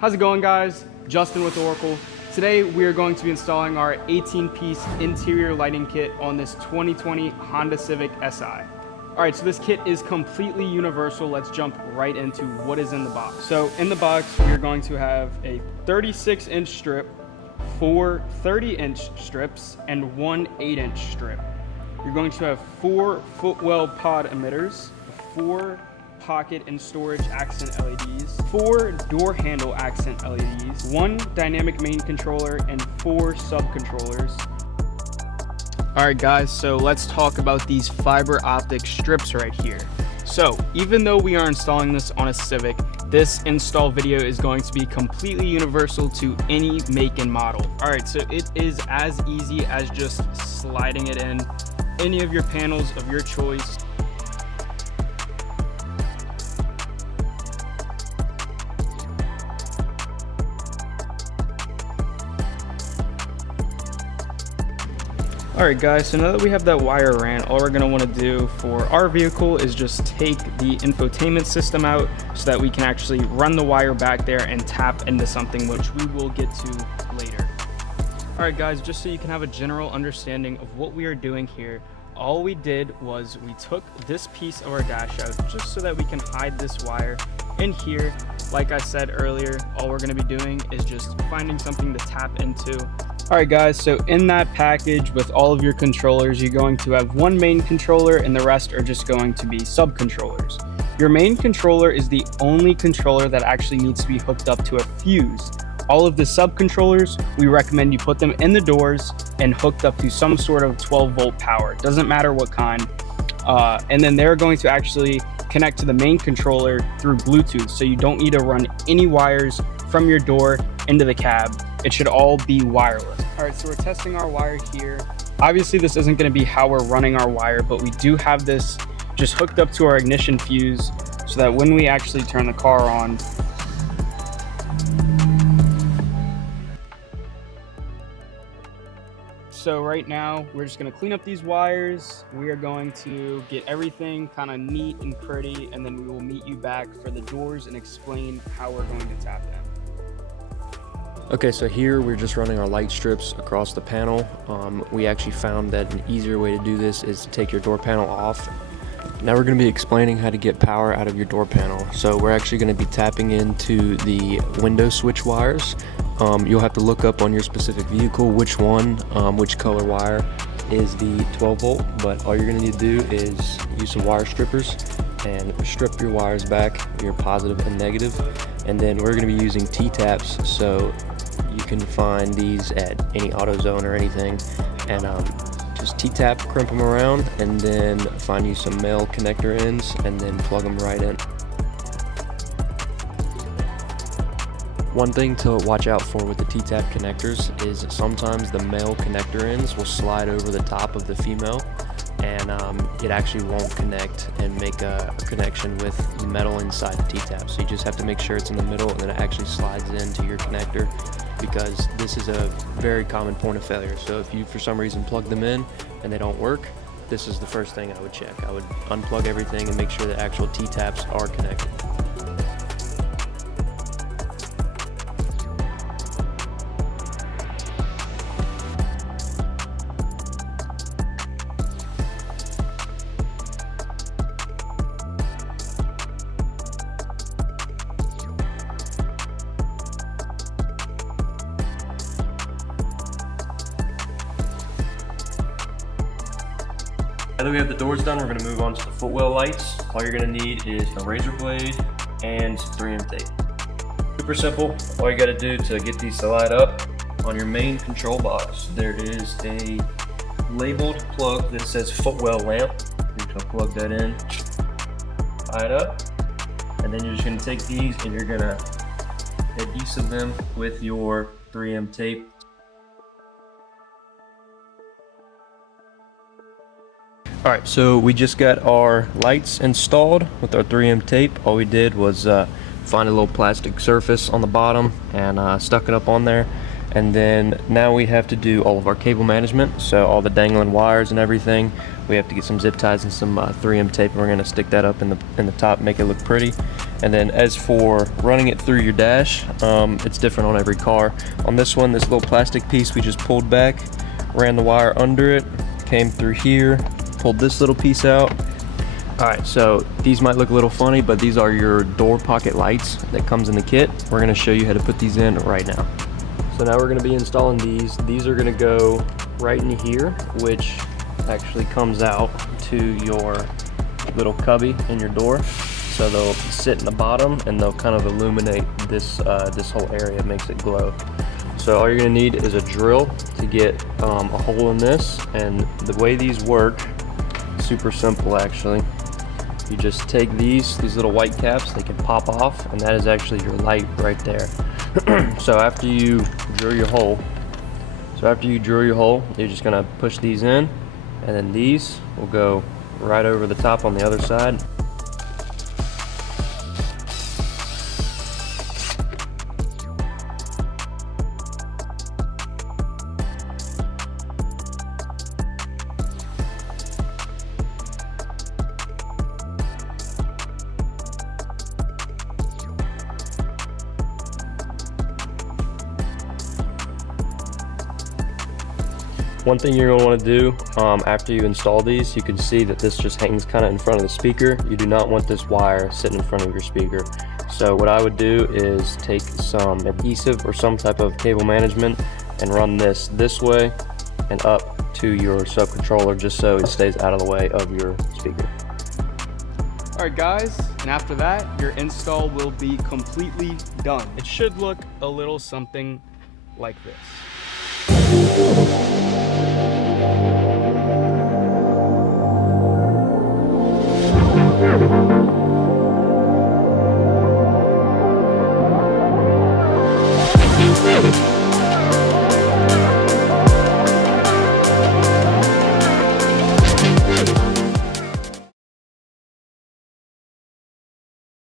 How's it going, guys? Justin with Oracle. Today we are going to be installing our 18-piece interior lighting kit on this 2020 Honda Civic Si. Alright, so this kit is completely universal. Let's jump right into what is in the box. So in the box we are going to have a 36-inch strip, 4 30-inch strips, and 1 8-inch strip. You're going to have 4 footwell pod emitters, 4 pocket and storage accent LEDs, 4 door handle accent LEDs, 1 dynamic main controller, and 4 sub-controllers. Alright guys, so let's talk about these fiber optic strips right here. So even though we are installing this on a Civic, this install video is going to be completely universal to any make and model. Alright, so it is as easy as just sliding it in any of your panels of your choice. Alright guys, so now that we have that wire ran, all we're going to want to do for our vehicle is just take the infotainment system out so that we can actually run the wire back there and tap into something, which we will get to later. Alright guys, just so you can have a general understanding of what we are doing here, all we did was we took this piece of our dash out just so that we can hide this wire in here. Like I said earlier, all we're going to be doing is just finding something to tap into. Alright guys, so in that package with all of your controllers, you're going to have 1 main controller and the rest are just going to be sub-controllers. Your main controller is the only controller that actually needs to be hooked up to a fuse. All of the sub-controllers, we recommend you put them in the doors and hooked up to some sort of 12-volt power. Doesn't matter what kind. And then they're going to actually connect to the main controller through Bluetooth, so you don't need to run any wires from your door into the cab. It should all be wireless. All right, so we're testing our wire here. Obviously, this isn't going to be how we're running our wire, but we do have this just hooked up to our ignition fuse so that when we actually turn the car on, so right now, we're just gonna clean up these wires. We are going to get everything kind of neat and pretty, and then we will meet you back for the doors and explain how we're going to tap them. Okay, so here we're just running our light strips across the panel. We actually found that an easier way to do this is to take your door panel off. Now we're going to be explaining how to get power out of your door panel. So we're actually going to be tapping into the window switch wires. You'll have to look up on your specific vehicle which one, which color wire is the 12 volt, but all you're going to need to do is use some wire strippers and strip your wires back, your positive and negative, and then we're going to be using T-taps, so you can find these at any AutoZone or anything, and just T-tap, crimp them around, and then find you some male connector ends and then plug them right in. One thing to watch out for with the T-tap connectors is sometimes the male connector ends will slide over the top of the female, and it actually won't connect and make a connection with the metal inside the T-tap. So you just have to make sure it's in the middle and then it actually slides into your connector, because this is a very common point of failure. So if you for some reason plug them in and they don't work, this is the first thing I would check. I would unplug everything and make sure the actual T-taps are connected. Now that we have the doors done, we're going to move on to the footwell lights. All you're going to need is a razor blade and 3M tape. Super simple. All you got to do to get these to light up, on your main control box, there is a labeled plug that says footwell lamp. You're going to plug that in, tie it up, and then you're just going to take these and you're going to adhesive them with your 3M tape. Alright, so we just got our lights installed with our 3M tape. All we did was find a little plastic surface on the bottom and stuck it up on there. And then now we have to do all of our cable management, so all the dangling wires and everything. We have to get some zip ties and some 3M tape, and we're gonna stick that up in the top, make it look pretty. And then as for running it through your dash, it's different on every car. On this one, this little plastic piece we just pulled back, ran the wire under it, came through here, pulled this little piece out. All right, so these might look a little funny, but these are your door pocket lights that comes in the kit. We're gonna show you how to put these in right now. So now we're gonna be installing these. These are gonna go right in here, which actually comes out to your little cubby in your door. So they'll sit in the bottom and they'll kind of illuminate this, this whole area, makes it glow. So all you're gonna need is a drill to get a hole in this. And the way these work, super simple actually. You just take these little white caps, they can pop off, and that is actually your light right there. So after you drill your hole, you're just gonna push these in, and then these will go right over the top on the other side. One thing you're going to want to do after you install these, you can see that this just hangs kind of in front of the speaker. You do not want this wire sitting in front of your speaker. So what I would do is take some adhesive or some type of cable management and run this way and up to your sub-controller, just so it stays out of the way of your speaker. All right guys, and after that, your install will be completely done. It should look a little something like this. Thank you.